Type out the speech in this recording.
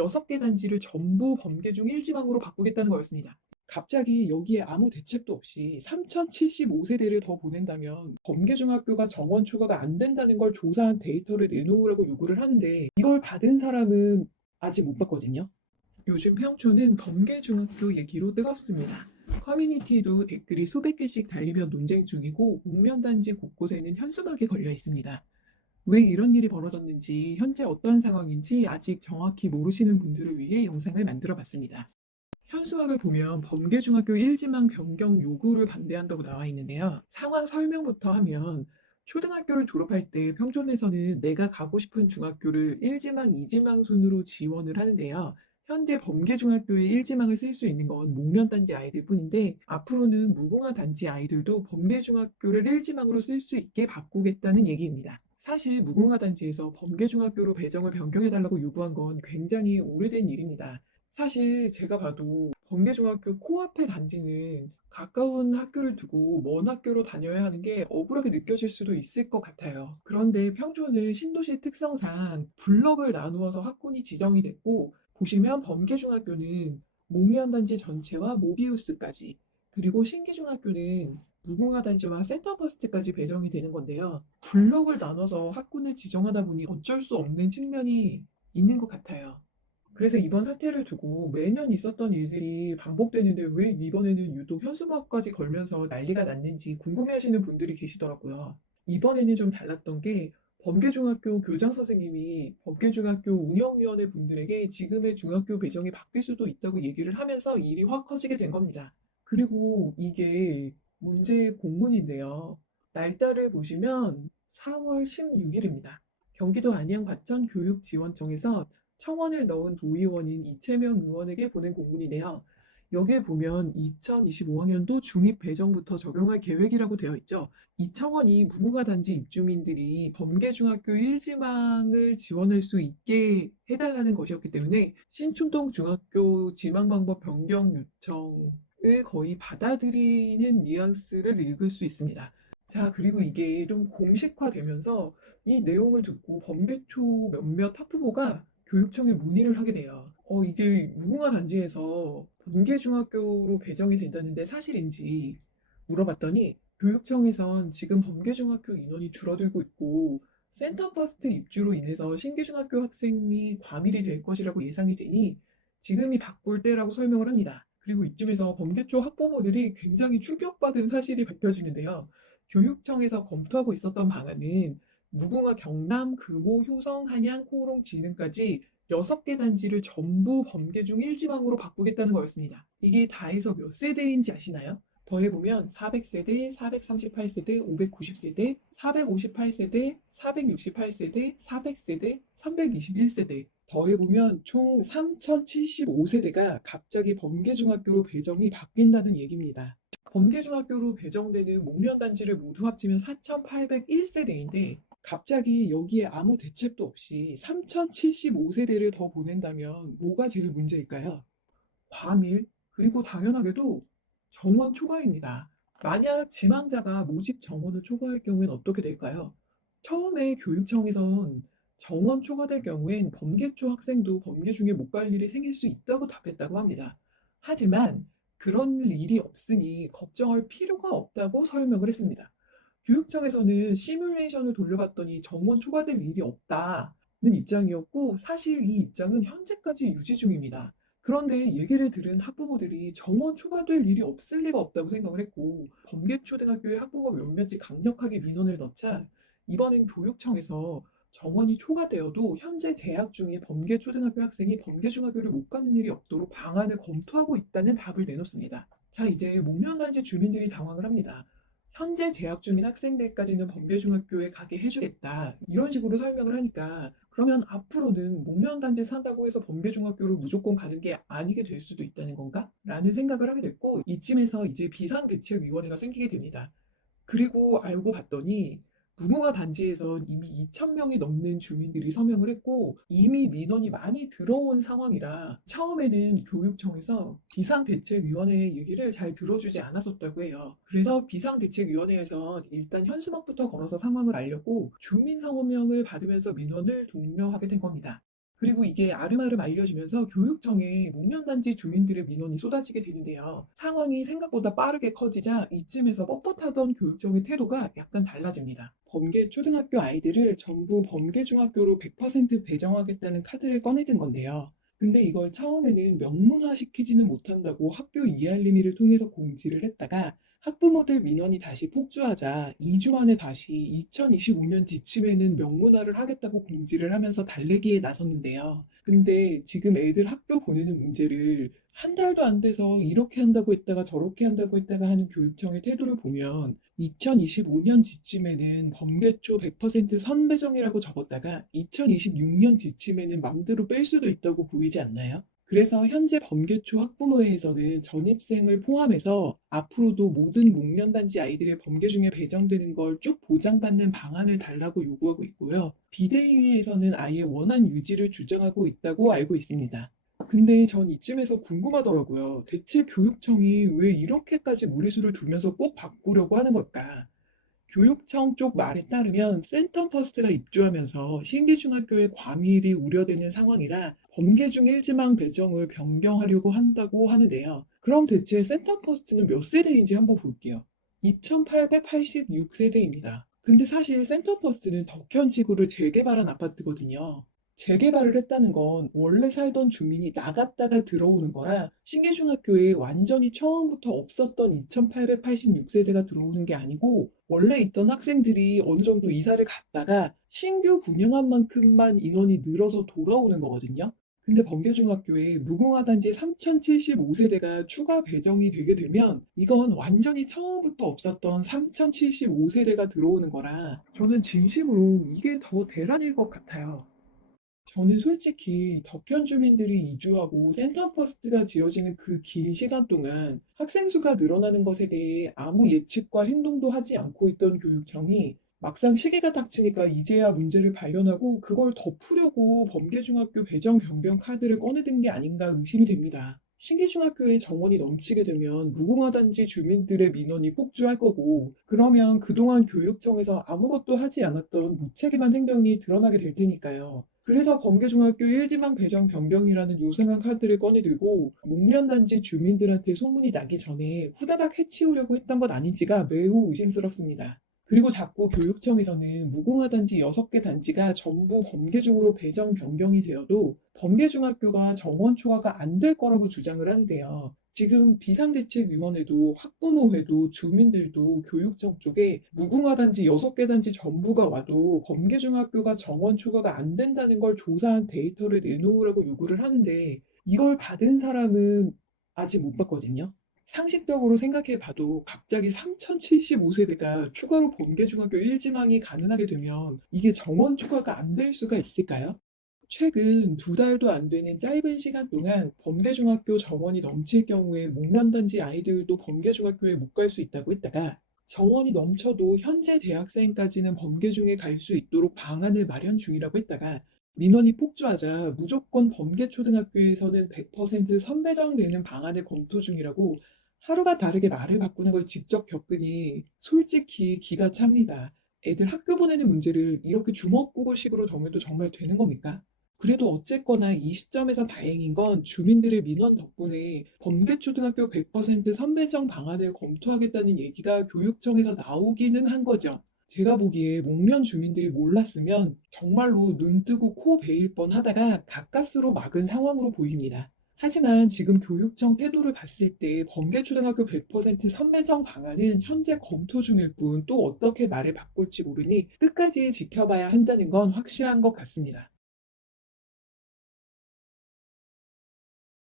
6개 단지를 전부 범계중 1지망으로 바꾸겠다는 거였습니다. 갑자기 여기에 아무 대책도 없이 3075세대를 더 보낸다면 범계중학교가 정원 초과가 안 된다는 걸 조사한 데이터를 내놓으라고 요구를 하는데 이걸 받은 사람은 아직 못 봤거든요. 요즘 평촌은 범계중학교 얘기로 뜨겁습니다. 커뮤니티도 댓글이 수백 개씩 달리며 논쟁 중이고 옥면단지 곳곳에는 현수막이 걸려 있습니다. 왜 이런 일이 벌어졌는지, 현재 어떤 상황인지 아직 정확히 모르시는 분들을 위해 영상을 만들어 봤습니다. 현수막을 보면 범계중학교 1지망 변경 요구를 반대한다고 나와 있는데요. 상황 설명부터 하면 초등학교를 졸업할 때 평촌에서는 내가 가고 싶은 중학교를 1지망, 2지망 순으로 지원을 하는데요. 현재 범계중학교에 1지망을 쓸 수 있는 건 목련단지 아이들 뿐인데 앞으로는 무궁화 단지 아이들도 범계중학교를 1지망으로 쓸 수 있게 바꾸겠다는 얘기입니다. 사실 무궁화 단지에서 범계중학교로 배정을 변경해달라고 요구한 건 굉장히 오래된 일입니다. 사실 제가 봐도 번개중학교 코앞의 단지는 가까운 학교를 두고 먼 학교로 다녀야 하는 게 억울하게 느껴질 수도 있을 것 같아요. 그런데 평촌은 신도시 특성상 블럭을 나누어서 학군이 지정이 됐고 보시면 범계중학교는 목련단지 전체와 모비우스까지 그리고 신기중학교는 무궁화단지와 센터버스트까지 배정이 되는 건데요. 블럭을 나눠서 학군을 지정하다 보니 어쩔 수 없는 측면이 있는 것 같아요. 그래서 이번 사태를 두고 매년 있었던 일들이 반복되는데 왜 이번에는 유독 현수막까지 걸면서 난리가 났는지 궁금해하시는 분들이 계시더라고요. 이번에는 좀 달랐던 게 범계중학교 교장 선생님이 범계중학교 운영위원회 분들에게 지금의 중학교 배정이 바뀔 수도 있다고 얘기를 하면서 일이 확 커지게 된 겁니다. 그리고 이게 문제의 공문인데요. 날짜를 보시면 4월 16일입니다. 경기도 안양 과천교육지원청에서 청원을 넣은 도의원인 이채명 의원에게 보낸 공문이네요. 여기에 보면 2025학년도 중입 배정부터 적용할 계획이라고 되어 있죠. 이 청원이 무궁화 단지 입주민들이 범계중학교 1지망을 지원할 수 있게 해달라는 것이었기 때문에 신촌동 중학교 지망 방법 변경 요청을 거의 받아들이는 뉘앙스를 읽을 수 있습니다. 자, 그리고 이게 좀 공식화되면서 이 내용을 듣고 범계초 몇몇 학부모가 교육청에 문의를 하게 돼요. 이게 무궁화 단지에서 범계중학교로 배정이 된다는데 사실인지 물어봤더니 교육청에선 지금 범계중학교 인원이 줄어들고 있고 센터버스트 입주로 인해서 신기중학교 학생이 과밀이 될 것이라고 예상이 되니 지금이 바꿀 때라고 설명을 합니다. 그리고 이쯤에서 범계초 학부모들이 굉장히 충격받은 사실이 밝혀지는데요. 교육청에서 검토하고 있었던 방안은 무궁화 경남, 금호, 효성, 한양, 호롱, 진흥까지 6개 단지를 전부 범계중 1지망으로 바꾸겠다는 거였습니다. 이게 다 해서 몇 세대인지 아시나요? 더해보면 400세대, 438세대, 590세대, 458세대, 468세대, 400세대, 321세대. 더해보면 총 3075세대가 갑자기 범계중학교로 배정이 바뀐다는 얘기입니다. 범계중학교로 배정되는 목련단지를 모두 합치면 4,801세대인데 갑자기 여기에 아무 대책도 없이 3075세대를 더 보낸다면 뭐가 제일 문제일까요? 과밀, 그리고 당연하게도 정원 초과입니다. 만약 지망자가 모집 정원을 초과할 경우엔 어떻게 될까요? 처음에 교육청에선 정원 초과될 경우엔 범계초 학생도 범계 중에 못 갈 일이 생길 수 있다고 답했다고 합니다. 하지만 그런 일이 없으니 걱정할 필요가 없다고 설명을 했습니다. 교육청에서는 시뮬레이션을 돌려봤더니 정원 초과될 일이 없다는 입장이었고 사실 이 입장은 현재까지 유지 중입니다. 그런데 얘기를 들은 학부모들이 정원 초과될 일이 없을 리가 없다고 생각을 했고 범계초등학교의 학부모 몇몇이 강력하게 민원을 넣자 이번엔 교육청에서 정원이 초과되어도 현재 재학 중인 범계초등학교 학생이 범계중학교를 못 가는 일이 없도록 방안을 검토하고 있다는 답을 내놓습니다. 자, 이제 목련단지 주민들이 당황을 합니다. 현재 재학 중인 학생들까지는 범계중학교에 가게 해주겠다. 이런 식으로 설명을 하니까 그러면 앞으로는 목련단지 산다고 해서 범계중학교로 무조건 가는 게 아니게 될 수도 있다는 건가? 라는 생각을 하게 됐고 이쯤에서 이제 비상대책위원회가 생기게 됩니다. 그리고 알고 봤더니 무궁화 단지에선 이미 2,000명이 넘는 주민들이 서명을 했고 이미 민원이 많이 들어온 상황이라 처음에는 교육청에서 비상대책위원회의 얘기를 잘 들어주지 않았었다고 해요. 그래서 비상대책위원회에선 일단 현수막부터 걸어서 상황을 알렸고 주민 서명을 받으면서 민원을 독려하게 된 겁니다. 그리고 이게 아름아름 알려지면서 교육청에 목련단지 주민들의 민원이 쏟아지게 되는데요. 상황이 생각보다 빠르게 커지자 이쯤에서 뻣뻣하던 교육청의 태도가 약간 달라집니다. 범계 초등학교 아이들을 전부 범계 중학교로 100% 배정하겠다는 카드를 꺼내든 건데요. 근데 이걸 처음에는 명문화시키지는 못한다고 학교 이해알림이를 통해서 공지를 했다가 학부모들 민원이 다시 폭주하자 2주 만에 다시 2025년 지침에는 명문화를 하겠다고 공지를 하면서 달래기에 나섰는데요. 근데 지금 애들 학교 보내는 문제를 한 달도 안 돼서 이렇게 한다고 했다가 저렇게 한다고 했다가 하는 교육청의 태도를 보면 2025년 지침에는 범계초 100% 선배정이라고 적었다가 2026년 지침에는 맘대로 뺄 수도 있다고 보이지 않나요? 그래서 현재 범계초 학부모회에서는 전입생을 포함해서 앞으로도 모든 목련단지 아이들의 범계 중에 배정되는 걸 쭉 보장받는 방안을 달라고 요구하고 있고요. 비대위에서는 아예 원안 유지를 주장하고 있다고 알고 있습니다. 근데 전 이쯤에서 궁금하더라고요. 대체 교육청이 왜 이렇게까지 무리수를 두면서 꼭 바꾸려고 하는 걸까? 교육청 쪽 말에 따르면 센텀퍼스트가 입주하면서 신규 중학교의 과밀이 우려되는 상황이라 범계중 1지망 배정을 변경하려고 한다고 하는데요. 그럼 대체 센텀퍼스트는 몇 세대인지 한번 볼게요. 2886세대입니다. 근데 사실 센텀퍼스트는 덕현지구를 재개발한 아파트거든요. 재개발을 했다는 건 원래 살던 주민이 나갔다가 들어오는 거라 신계중학교에 완전히 처음부터 없었던 2886세대가 들어오는 게 아니고 원래 있던 학생들이 어느 정도 이사를 갔다가 신규 분양한 만큼만 인원이 늘어서 돌아오는 거거든요. 근데 범계중학교에 무궁화단지 3075세대가 추가 배정이 되게 되면 이건 완전히 처음부터 없었던 3075세대가 들어오는 거라 저는 진심으로 이게 더 대란일 것 같아요. 저는 솔직히 덕현 주민들이 이주하고 센텀퍼스트가 지어지는 그 긴 시간 동안 학생 수가 늘어나는 것에 대해 아무 예측과 행동도 하지 않고 있던 교육청이 막상 시기가 닥치니까 이제야 문제를 발견하고 그걸 덮으려고 범계중학교 배정 변경 카드를 꺼내든 게 아닌가 의심이 됩니다. 신기중학교에 정원이 넘치게 되면 무궁화단지 주민들의 민원이 폭주할 거고 그러면 그동안 교육청에서 아무것도 하지 않았던 무책임한 행동이 드러나게 될 테니까요. 그래서 범계중학교 1지망 배정 변경이라는 요상한 카드를 꺼내들고 목련단지 주민들한테 소문이 나기 전에 후다닥 해치우려고 했던 것 아닌지가 매우 의심스럽습니다. 그리고 자꾸 교육청에서는 무궁화단지 6개 단지가 전부 범계중으로 배정 변경이 되어도 범계중학교가 정원 초과가 안 될 거라고 주장을 하는데요. 지금 비상대책위원회도 학부모회도 주민들도 교육청 쪽에 무궁화단지 6개 단지 전부가 와도 범계중학교가 정원 초과가 안 된다는 걸 조사한 데이터를 내놓으라고 요구를 하는데 이걸 받은 사람은 아직 못 봤거든요. 상식적으로 생각해 봐도 갑자기 3075세대가 추가로 범계중학교 1지망이 가능하게 되면 이게 정원 초과가 안 될 수가 있을까요? 최근 2달도 안 되는 짧은 시간 동안 범계중학교 정원이 넘칠 경우에 목련단지 아이들도 범계중학교에 못 갈 수 있다고 했다가 정원이 넘쳐도 현재 재학생까지는 범계중에 갈 수 있도록 방안을 마련 중이라고 했다가 민원이 폭주하자 무조건 범계초등학교에서는 100% 선배정되는 방안을 검토 중이라고 하루가 다르게 말을 바꾸는 걸 직접 겪으니 솔직히 기가 찹니다. 애들 학교 보내는 문제를 이렇게 주먹구구식으로 정해도 정말 되는 겁니까? 그래도 어쨌거나 이 시점에서 다행인 건 주민들의 민원 덕분에 범계초등학교 100% 선배정 방안을 검토하겠다는 얘기가 교육청에서 나오기는 한 거죠. 제가 보기에 목련 주민들이 몰랐으면 정말로 눈 뜨고 코 베일 뻔 하다가 가까스로 막은 상황으로 보입니다. 하지만 지금 교육청 태도를 봤을 때 범계초등학교 100% 선배정 방안은 현재 검토 중일 뿐 또 어떻게 말을 바꿀지 모르니 끝까지 지켜봐야 한다는 건 확실한 것 같습니다.